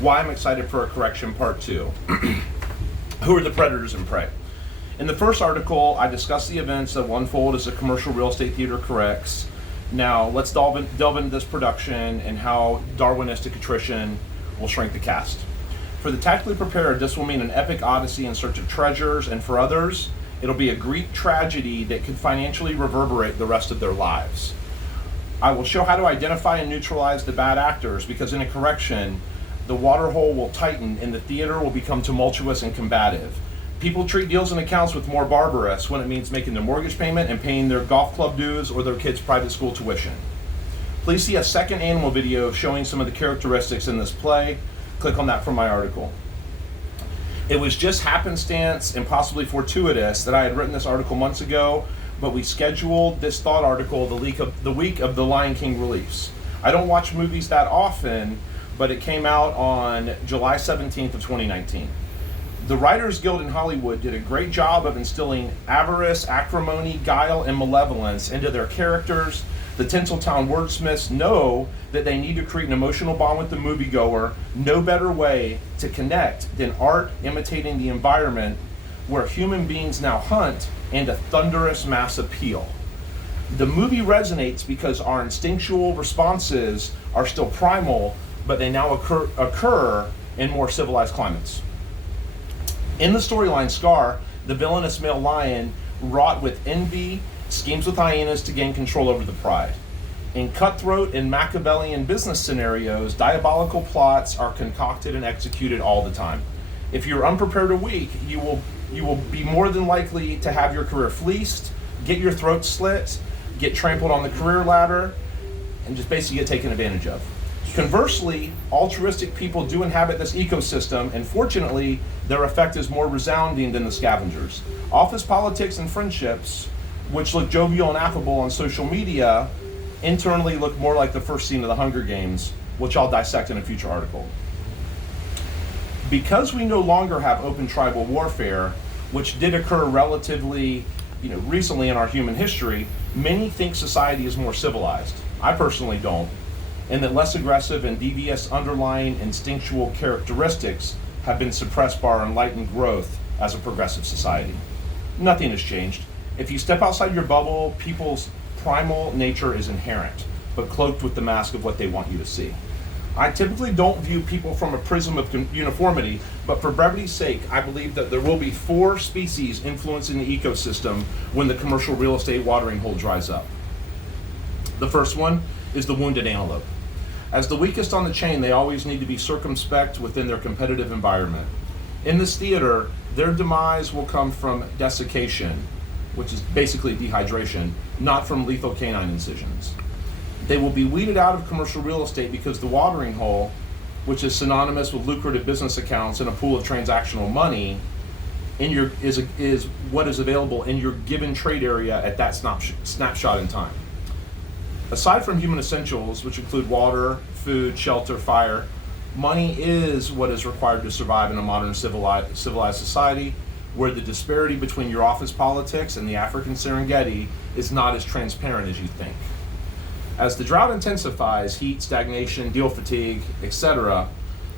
why I'm excited for a correction part 2. Who are the predators and prey? In the first article, I discussed the events that will unfold as the commercial real estate theater corrects. Now, let's delve into this production and how Darwinistic attrition will shrink the cast. For the tactically prepared, this will mean an epic odyssey in search of treasures, and for others, it'll be a Greek tragedy that could financially reverberate the rest of their lives. I will show how to identify and neutralize the bad actors, because in a correction, the waterhole will tighten and the theater will become tumultuous and combative. People treat deals and accounts with more barbarous when it means making their mortgage payment and paying their golf club dues or their kids' private school tuition. Please see a second animal video showing some of the characteristics in this play. Click on that from my article. It was just happenstance and possibly fortuitous that I had written this article months ago, but we scheduled this thought article the week of the Lion King release. I don't watch movies that often, but it came out on July 17th of 2019. The Writers Guild in Hollywood did a great job of instilling avarice, acrimony, guile, and malevolence into their characters. The Tinseltown wordsmiths know that they need to create an emotional bond with the moviegoer. No better way to connect than art imitating the environment where human beings now hunt and a thunderous mass appeal. The movie resonates because our instinctual responses are still primal, but they now occur in more civilized climates. In the storyline Scar, the villainous male lion, wrought with envy, schemes with hyenas to gain control over the pride. In cutthroat and Machiavellian business scenarios, diabolical plots are concocted and executed all the time. If you're unprepared or weak, you will be more than likely to have your career fleeced, get your throat slit, get trampled on the career ladder, and just basically get taken advantage of. Conversely, altruistic people do inhabit this ecosystem, and fortunately, their effect is more resounding than the scavengers. Office politics and friendships, which look jovial and affable on social media, internally look more like the first scene of the Hunger Games, which I'll dissect in a future article. Because we no longer have open tribal warfare, which did occur relatively recently in our human history, many think society is more civilized. I personally don't, and that less aggressive and devious underlying instinctual characteristics have been suppressed by our enlightened growth as a progressive society. Nothing has changed. If you step outside your bubble, people's primal nature is inherent, but cloaked with the mask of what they want you to see. I typically don't view people from a prism of uniformity, but for brevity's sake, I believe that there will be 4 species influencing the ecosystem when the commercial real estate watering hole dries up. The first one is the wounded antelope. As the weakest on the chain, they always need to be circumspect within their competitive environment. In this theater, their demise will come from desiccation, which is basically dehydration, not from lethal canine incisions. They will be weeded out of commercial real estate because the watering hole, which is synonymous with lucrative business accounts and a pool of transactional money, is what is available in your given trade area at that snapshot in time. Aside from human essentials, which include water, food, shelter, fire, money is what is required to survive in a modern civilized society, where the disparity between your office politics and the African Serengeti is not as transparent as you think. As the drought intensifies, heat, stagnation, deal fatigue, etc.,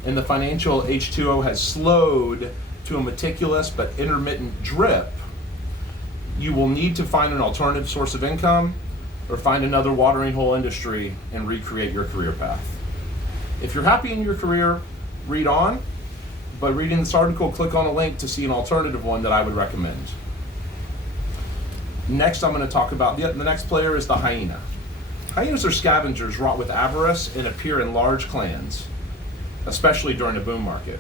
and the financial H2O has slowed to a meticulous but intermittent drip, you will need to find an alternative source of income or find another watering hole industry and recreate your career path. If you're happy in your career, read on, but reading this article, click on a link to see an alternative one that I would recommend. Next, I'm going to talk about the next player is the hyena. Hyenas are scavengers wrought with avarice and appear in large clans, especially during a boom market.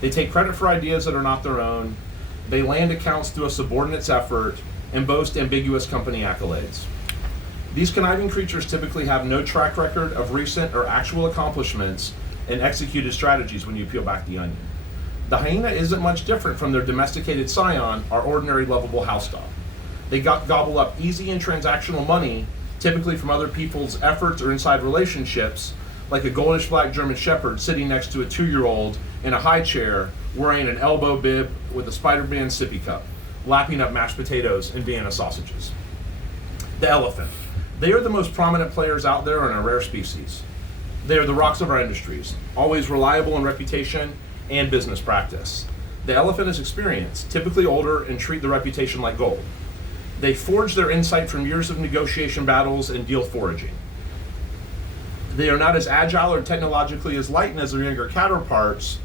They take credit for ideas that are not their own. They land accounts through a subordinate's effort and boast ambiguous company accolades. These conniving creatures typically have no track record of recent or actual accomplishments and executed strategies when you peel back the onion. The hyena isn't much different from their domesticated scion, our ordinary lovable house dog. They gobble up easy and transactional money, typically from other people's efforts or inside relationships, like a goldish black German shepherd sitting next to a 2-year-old in a high chair wearing an elbow bib with a Spider-Man sippy cup, lapping up mashed potatoes and Vienna sausages. The elephant. They are the most prominent players out there and a rare species. They are the rocks of our industries, always reliable in reputation and business practice. The elephant is experienced, typically older, and treat the reputation like gold. They forge their insight from years of negotiation battles and deal foraging. They are not as agile or technologically as light as their younger counterparts,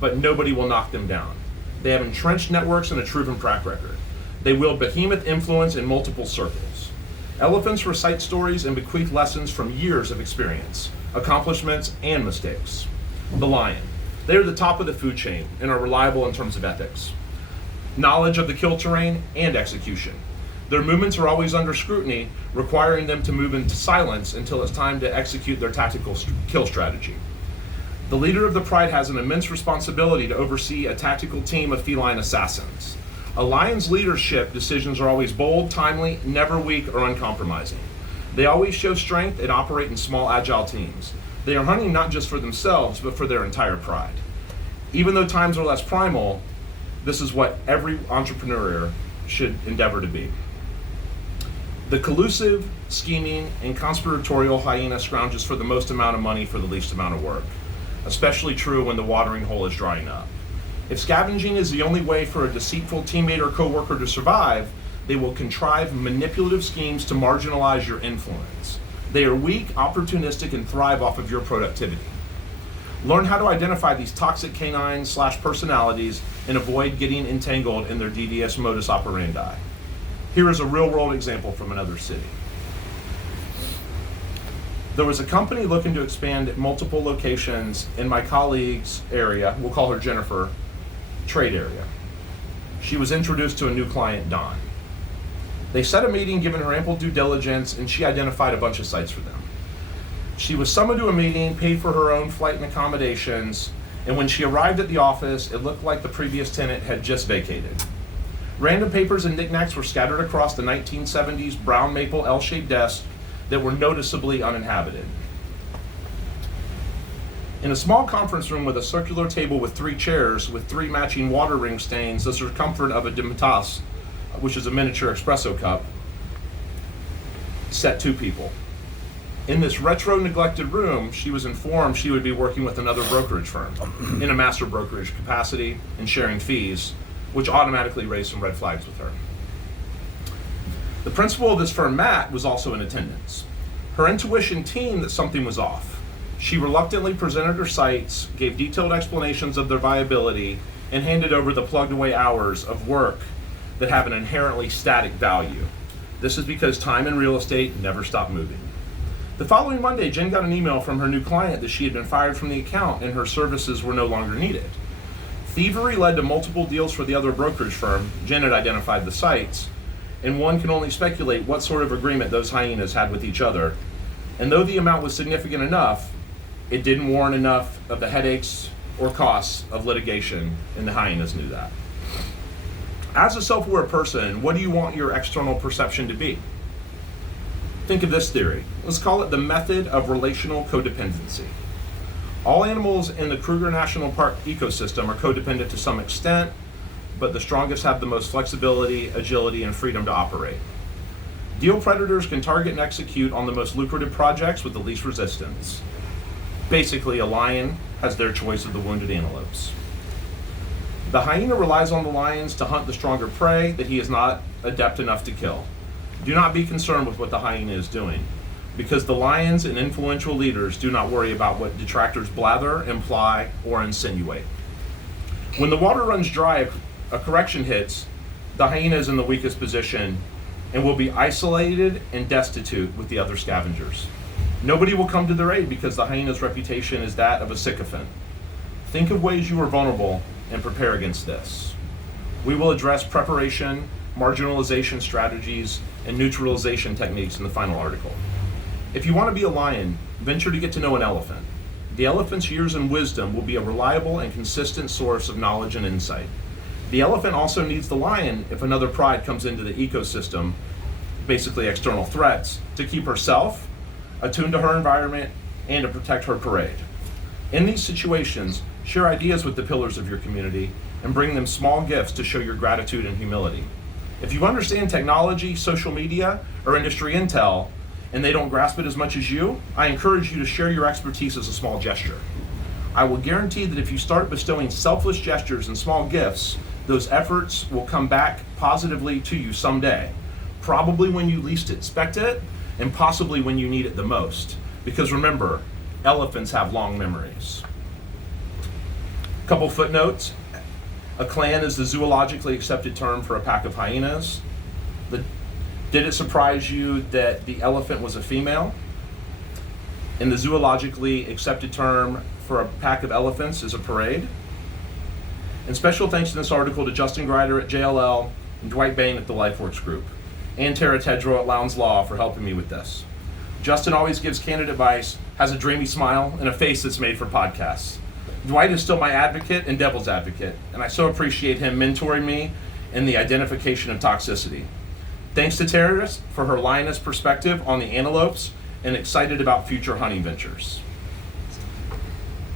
but nobody will knock them down. They have entrenched networks and a proven track record. They wield behemoth influence in multiple circles. Elephants recite stories and bequeath lessons from years of experience, accomplishments, and mistakes. The lion. They are the top of the food chain and are reliable in terms of ethics, knowledge of the kill terrain, and execution. Their movements are always under scrutiny, requiring them to move into silence until it's time to execute their tactical kill strategy. The leader of the pride has an immense responsibility to oversee a tactical team of feline assassins. A lion's leadership decisions are always bold, timely, never weak or uncompromising. They always show strength and operate in small, agile teams. They are hunting not just for themselves, but for their entire pride. Even though times are less primal, this is what every entrepreneur should endeavor to be. The collusive, scheming, and conspiratorial hyena scrounges for the most amount of money for the least amount of work, especially true when the watering hole is drying up. If scavenging is the only way for a deceitful teammate or coworker to survive, they will contrive manipulative schemes to marginalize your influence. They are weak, opportunistic, and thrive off of your productivity. Learn how to identify these toxic canines/personalities and avoid getting entangled in their devious modus operandi. Here is a real-world example from another city. There was a company looking to expand at multiple locations in my colleague's area, we'll call her Jennifer, trade area. She was introduced to a new client, Don. They set a meeting, given her ample due diligence, and she identified a bunch of sites for them. She was summoned to a meeting, paid for her own flight and accommodations, and when she arrived at the office, it looked like the previous tenant had just vacated. Random papers and knickknacks were scattered across the 1970s brown maple L-shaped desk that were noticeably uninhabited. In a small conference room with a circular table with 3 chairs with 3 matching water ring stains, the circumference of a demi-tasse, which is a miniature espresso cup, sat 2 people. In this retro neglected room, she was informed she would be working with another brokerage firm in a master brokerage capacity and sharing fees, which automatically raised some red flags with her. The principal of this firm, Matt, was also in attendance. Her intuition teamed that something was off. She reluctantly presented her sites, gave detailed explanations of their viability, and handed over the plugged away hours of work that have an inherently static value. This is because time in real estate never stop moving. The following Monday, Jen got an email from her new client that she had been fired from the account and her services were no longer needed. Thievery led to multiple deals for the other brokerage firm. Jen had identified the sites, and one can only speculate what sort of agreement those hyenas had with each other. And though the amount was significant enough, it didn't warrant enough of the headaches or costs of litigation, and the hyenas knew that. As a self-aware person, what do you want your external perception to be? Think of this theory. Let's call it the method of relational codependency. All animals in the Kruger National Park ecosystem are codependent to some extent, but the strongest have the most flexibility, agility, and freedom to operate. Deal predators can target and execute on the most lucrative projects with the least resistance. Basically, a lion has their choice of the wounded antelopes. The hyena relies on the lions to hunt the stronger prey that he is not adept enough to kill. Do not be concerned with what the hyena is doing, because the lions and influential leaders do not worry about what detractors blather, imply, or insinuate. When the water runs dry, a correction hits, the hyena is in the weakest position and will be isolated and destitute with the other scavengers. Nobody will come to their aid because the hyena's reputation is that of a sycophant. Think of ways you are vulnerable and prepare against this. We will address preparation, marginalization strategies, and neutralization techniques in the final article. If you want to be a lion, venture to get to know an elephant. The elephant's years and wisdom will be a reliable and consistent source of knowledge and insight. The elephant also needs the lion if another pride comes into the ecosystem, basically external threats, to keep herself attuned to her environment and to protect her parade. In these situations, share ideas with the pillars of your community and bring them small gifts to show your gratitude and humility. If you understand technology, social media, or industry intel, and they don't grasp it as much as you, I encourage you to share your expertise as a small gesture. I will guarantee that if you start bestowing selfless gestures and small gifts, those efforts will come back positively to you someday, probably when you least expect it, and possibly when you need it the most. Because remember, elephants have long memories. Couple footnotes. A clan is the zoologically accepted term for a pack of hyenas. Did it surprise you that the elephant was a female? And the zoologically accepted term for a pack of elephants is a parade. And special thanks in this article to Justin Greider at JLL and Dwight Bain at the LifeWorks Group, and Tara Tedrow at Lowndes Law for helping me with this. Justin always gives candid advice, has a dreamy smile, and a face that's made for podcasts. Dwight is still my advocate and devil's advocate, and I so appreciate him mentoring me in the identification of toxicity. Thanks to Tara for her lioness perspective on the antelopes, and excited about future hunting ventures.